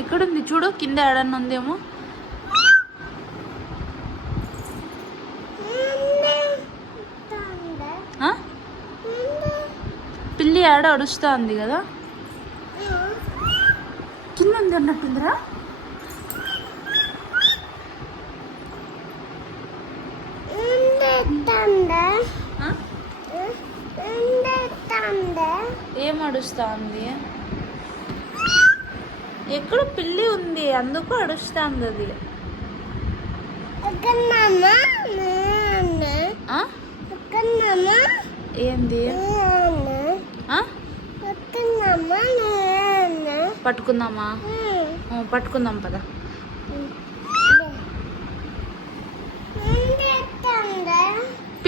ఎక్కడుంది చూడు, కింద ఏడన్నా ఉందేమో. పిల్లి ఆడ అడుస్తా ఉంది కదా, కింద ఉంది అన్నట్టుందిరా. ఏం అడుస్తా ఉంది? ఎక్కడ పిల్లి ఉంది, అందుకు అడుస్తా ఉంది అది. ఏంది? పట్టుకుందామా? పట్టుకుందాం పద.